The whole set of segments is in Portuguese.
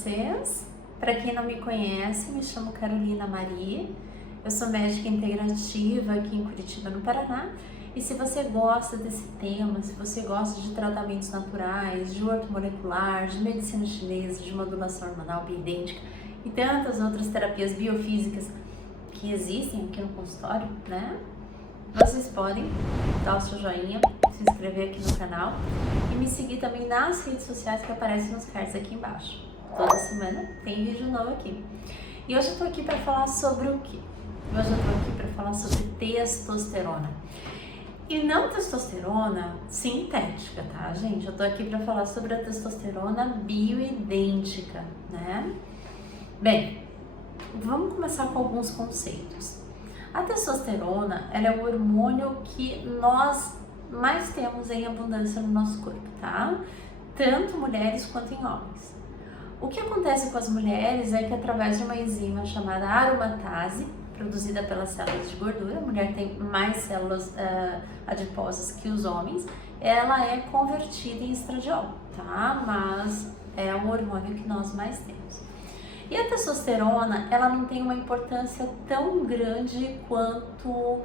vocês. Para quem não me conhece, me chamo Carolina Maria, eu sou médica integrativa aqui em Curitiba, no Paraná. E se você gosta desse tema, se você gosta de tratamentos naturais, de ortomolecular, de medicina chinesa, de modulação hormonal bioidêntica e tantas outras terapias biofísicas que existem aqui no consultório, né? Vocês podem dar o seu joinha, se inscrever aqui no canal e me seguir também nas redes sociais que aparecem nos cards aqui embaixo. Toda semana tem vídeo novo aqui. E hoje eu tô aqui para falar sobre o quê? Hoje eu tô aqui para falar sobre testosterona. E não testosterona sintética, tá, gente? Eu tô aqui para falar sobre a testosterona bioidêntica, né? Bem, vamos começar com alguns conceitos. A testosterona, ela é o hormônio que nós mais temos em abundância no nosso corpo, tá? Tanto mulheres quanto em homens. O que acontece com as mulheres é que através de uma enzima chamada aromatase, produzida pelas células de gordura, a mulher tem mais células adiposas que os homens, ela é convertida em estradiol, tá? Mas é o hormônio que nós mais temos. E a testosterona, ela não tem uma importância tão grande quanto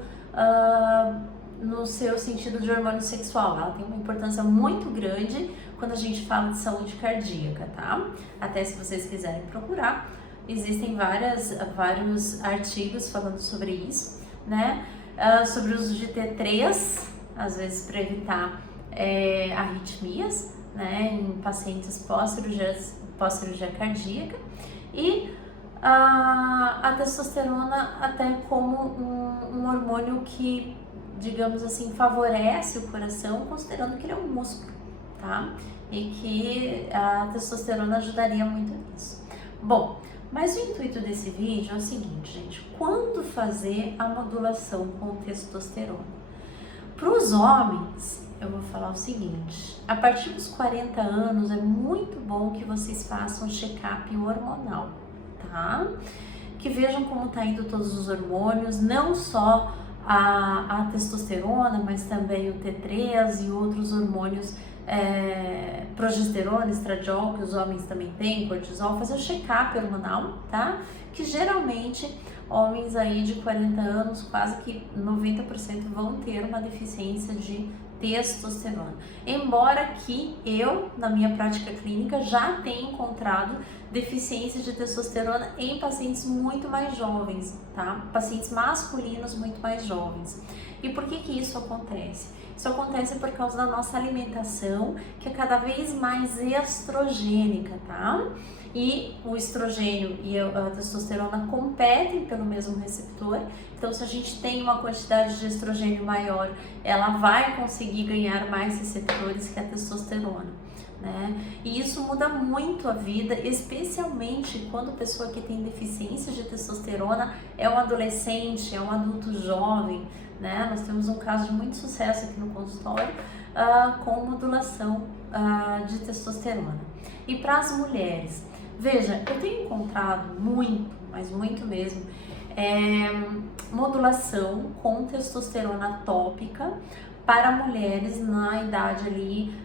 no seu sentido de hormônio sexual. Ela tem uma importância muito grande quando a gente fala de saúde cardíaca, tá? Até se vocês quiserem procurar, existem vários artigos falando sobre isso, né? Sobre o uso de T3, às vezes para evitar arritmias, né? Em pacientes pós-cirurgia cardíaca. E a testosterona até como um hormônio que, digamos assim, favorece o coração, considerando que ele é um músculo, tá? E que a testosterona ajudaria muito nisso. Bom, mas o intuito desse vídeo é o seguinte, gente: quando fazer a modulação com testosterona? Para os homens, eu vou falar o seguinte: a partir dos 40 anos é muito bom que vocês façam um check-up hormonal, tá? Que vejam como tá indo todos os hormônios, não só a testosterona, mas também o T3 e outros hormônios, progesterona, estradiol, que os homens também têm, cortisol. Fazer o check-up hormonal, tá? Que geralmente homens aí de 40 anos, quase que 90% vão ter uma deficiência de testosterona. Embora que eu, na minha prática clínica, já tenha encontrado deficiência de testosterona em pacientes muito mais jovens, tá? Pacientes masculinos muito mais jovens. E por que isso acontece? Isso acontece por causa da nossa alimentação, que é cada vez mais estrogênica, tá? E o estrogênio e a testosterona competem pelo mesmo receptor. Então, se a gente tem uma quantidade de estrogênio maior, ela vai conseguir ganhar mais receptores que a testosterona, né? E isso muda muito a vida, especialmente quando a pessoa que tem deficiência de testosterona é um adolescente, é um adulto jovem, né? Nós temos um caso de muito sucesso aqui no consultório com modulação de testosterona. E para as mulheres, veja, eu tenho encontrado muito, mas muito mesmo, modulação com testosterona tópica para mulheres na idade ali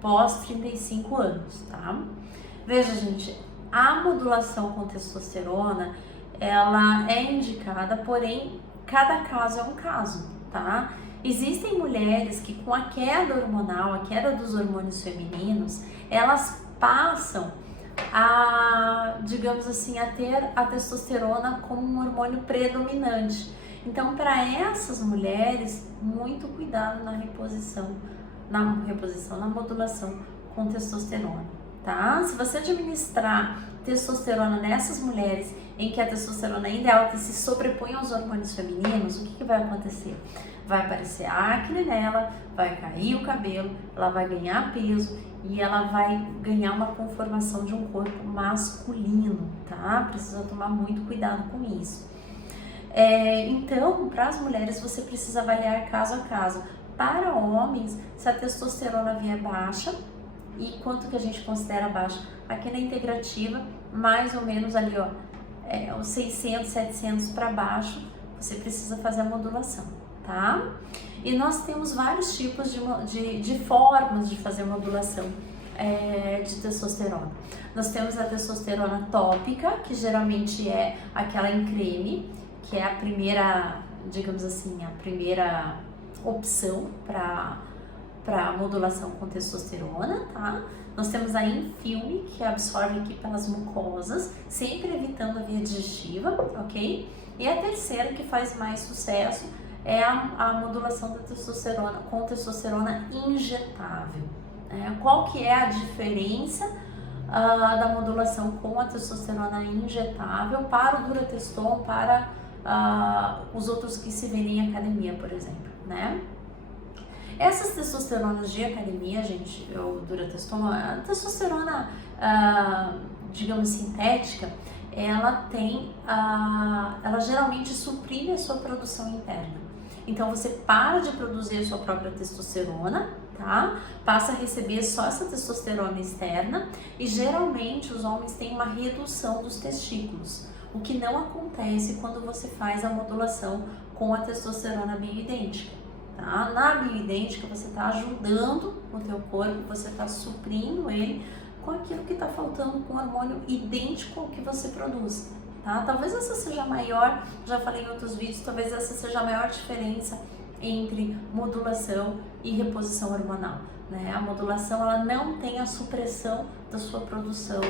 pós 35 anos, tá? Veja, gente, a modulação com testosterona, ela é indicada, porém, cada caso é um caso, tá? Existem mulheres que com a queda hormonal, a queda dos hormônios femininos, elas passam digamos assim, a ter a testosterona como um hormônio predominante. Então, para essas mulheres, muito cuidado na modulação com testosterona, tá? Se você administrar testosterona nessas mulheres em que a testosterona ainda é alta e se sobrepõe aos hormônios femininos, o que vai acontecer? Vai aparecer acne nela, vai cair o cabelo, ela vai ganhar peso e ela vai ganhar uma conformação de um corpo masculino, tá? Precisa tomar muito cuidado com isso. Então, para as mulheres, você precisa avaliar caso a caso. Para homens, se a testosterona vier baixa, e quanto que a gente considera baixa? Aqui na integrativa, mais ou menos ali, ó, os 600, 700 para baixo, você precisa fazer a modulação, tá? E nós temos vários tipos de formas de fazer modulação de testosterona. Nós temos a testosterona tópica, que geralmente é aquela em creme, que é a primeira, digamos assim, a primeira opção para modulação com testosterona, tá? Nós temos a em filme, que absorve aqui pelas mucosas, sempre evitando a via digestiva, ok? E a terceira, que faz mais sucesso, é a modulação da testosterona com testosterona injetável. Qual que é a diferença da modulação com a testosterona injetável para o Durateston, para os outros que se vendem em academia, por exemplo, né? Essas testosteronas de academia, gente, o Durateston, a testosterona, digamos, sintética, ela geralmente suprime a sua produção interna. Então você para de produzir a sua própria testosterona, tá? Passa a receber só essa testosterona externa e geralmente os homens têm uma redução dos testículos, o que não acontece quando você faz a modulação com a testosterona bioidêntica, tá? Na bioidêntica você está ajudando o teu corpo, você está suprindo ele com aquilo que está faltando, com o hormônio idêntico ao que você produz. Tá? Talvez essa seja a maior, já falei em outros vídeos, talvez essa seja a maior diferença entre modulação e reposição hormonal, né? A modulação, ela não tem a supressão da sua produção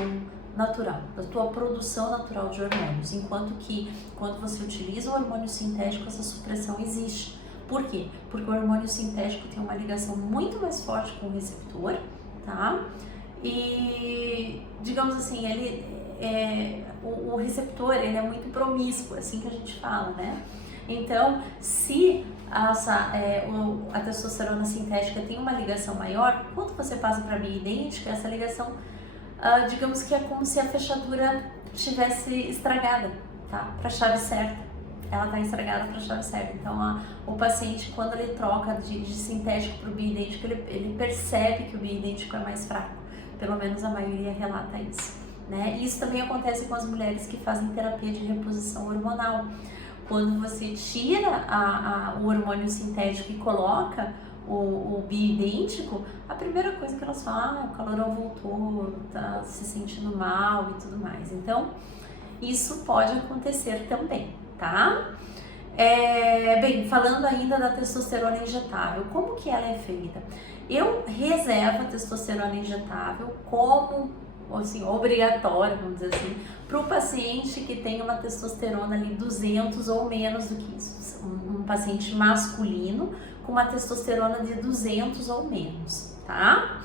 natural, da tua produção natural de hormônios, enquanto que quando você utiliza o hormônio sintético, essa supressão existe. Por quê? Porque o hormônio sintético tem uma ligação muito mais forte com o receptor, tá? E, digamos assim, o receptor, ele é muito promíscuo, assim que a gente fala, né? Então, se a testosterona sintética tem uma ligação maior, quando você passa para a bioidêntica, essa ligação, digamos que é como se a fechadura estivesse estragada, tá? Para a chave certa. Ela está estragada para a chave certa. Então, o paciente, quando ele troca de sintético para o bioidêntico, ele percebe que o bioidêntico é mais fraco. Pelo menos a maioria relata isso, né? Isso também acontece com as mulheres que fazem terapia de reposição hormonal. Quando você tira o hormônio sintético e coloca o bioidêntico, a primeira coisa que elas falam, o calorão voltou, tá se sentindo mal e tudo mais. Então, isso pode acontecer também, tá? Bem, falando ainda da testosterona injetável, como que ela é feita? Eu reservo a testosterona injetável como, assim, obrigatória, vamos dizer assim, para o paciente que tem uma testosterona ali 200 ou menos do que isso, um paciente masculino com uma testosterona de 200 ou menos, tá?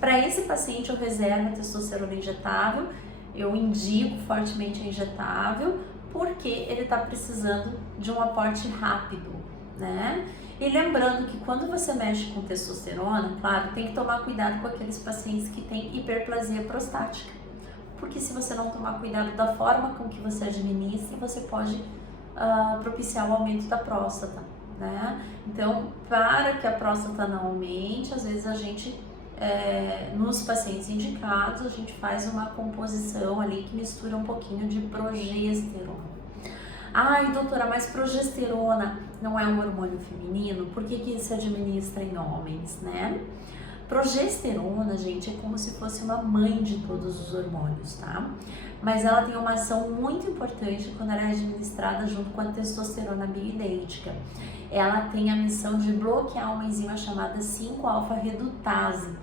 Para esse paciente eu reservo a testosterona injetável, eu indico fortemente a injetável, porque ele está precisando de um aporte rápido, né? E lembrando que quando você mexe com testosterona, claro, tem que tomar cuidado com aqueles pacientes que têm hiperplasia prostática, porque se você não tomar cuidado da forma com que você administra, você pode propiciar o aumento da próstata, né? Então, para que a próstata não aumente, às vezes a gente, nos pacientes indicados, a gente faz uma composição ali que mistura um pouquinho de progesterona. Ai, doutora, mas progesterona não é um hormônio feminino? Por que se administra em homens, né? Progesterona, gente, é como se fosse uma mãe de todos os hormônios, tá? Mas ela tem uma ação muito importante quando ela é administrada junto com a testosterona bioidêntica. Ela tem a missão de bloquear uma enzima chamada 5-alfa-redutase,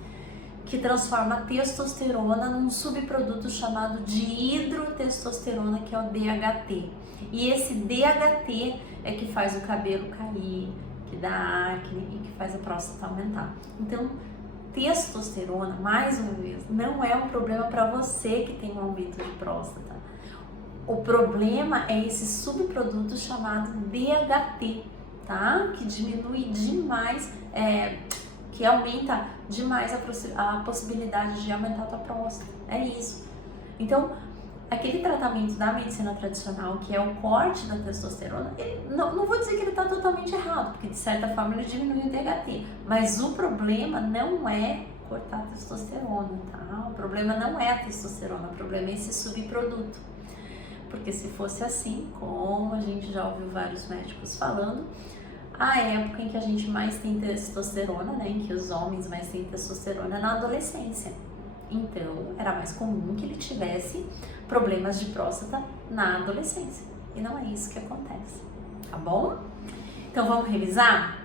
que transforma a testosterona num subproduto chamado de hidrotestosterona, que é o DHT. E esse DHT é que faz o cabelo cair, que dá acne e que faz a próstata aumentar. Então, testosterona, mais uma vez, não é um problema para você que tem um aumento de próstata. O problema é esse subproduto chamado DHT, tá? Que diminui demais, que aumenta demais a possibilidade de aumentar a tua próstata. É isso. Então, aquele tratamento da medicina tradicional, que é o corte da testosterona, não vou dizer que ele está totalmente errado, porque de certa forma ele diminui o DHT, mas o problema não é cortar a testosterona, tá? O problema não é a testosterona, o problema é esse subproduto. Porque se fosse assim, como a gente já ouviu vários médicos falando, a época em que a gente mais tem testosterona, né, em que os homens mais têm testosterona, é na adolescência. Então, era mais comum que ele tivesse problemas de próstata na adolescência. E não é isso que acontece, tá bom? Então, vamos revisar?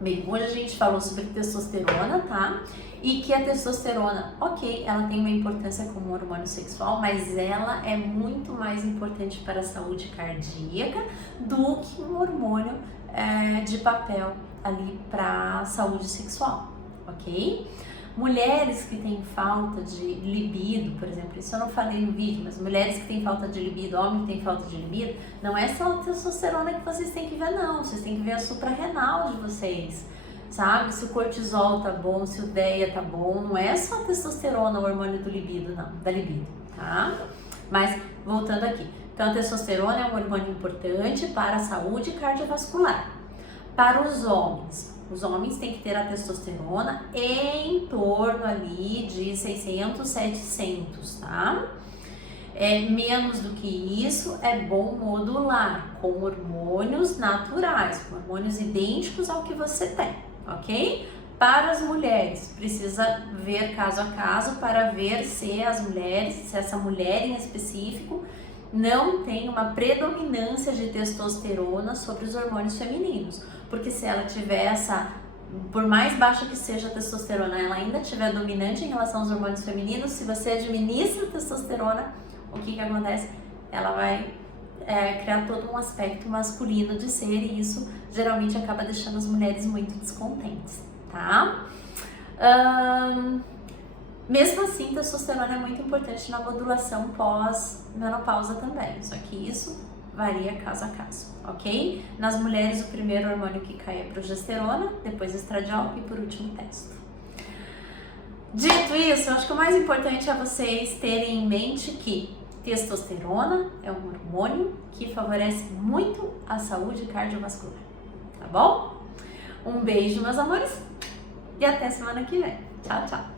Bem, hoje a gente falou sobre testosterona, tá? E que a testosterona, ok, ela tem uma importância como hormônio sexual, mas ela é muito mais importante para a saúde cardíaca do que um hormônio de papel ali para a saúde sexual, ok? Mulheres que têm falta de libido, por exemplo, isso eu não falei no vídeo, mas mulheres que têm falta de libido, homens que têm falta de libido, não é só a testosterona que vocês têm que ver, não. Vocês têm que ver a suprarrenal de vocês, sabe? Se o cortisol tá bom, se o DEA tá bom, não é só a testosterona, o hormônio do libido, não, da libido, tá? Mas, voltando aqui, então a testosterona é um hormônio importante para a saúde cardiovascular. Para os homens têm que ter a testosterona em torno ali de 600, 700, tá? Menos do que isso é bom modular com hormônios naturais, com hormônios idênticos ao que você tem, ok? Para as mulheres, precisa ver caso a caso para ver se essa mulher em específico não tem uma predominância de testosterona sobre os hormônios femininos. Porque se ela tiver por mais baixa que seja a testosterona, ela ainda tiver dominante em relação aos hormônios femininos, se você administra a testosterona, o que acontece? Ela vai criar todo um aspecto masculino de ser e isso geralmente acaba deixando as mulheres muito descontentes, tá? Mesmo assim, testosterona é muito importante na modulação pós-menopausa também, só que isso varia caso a caso, ok? Nas mulheres, o primeiro hormônio que cai é progesterona, depois estradiol e por último testo. Dito isso, eu acho que o mais importante é vocês terem em mente que testosterona é um hormônio que favorece muito a saúde cardiovascular, tá bom? Um beijo, meus amores, e até semana que vem. Tchau, tchau!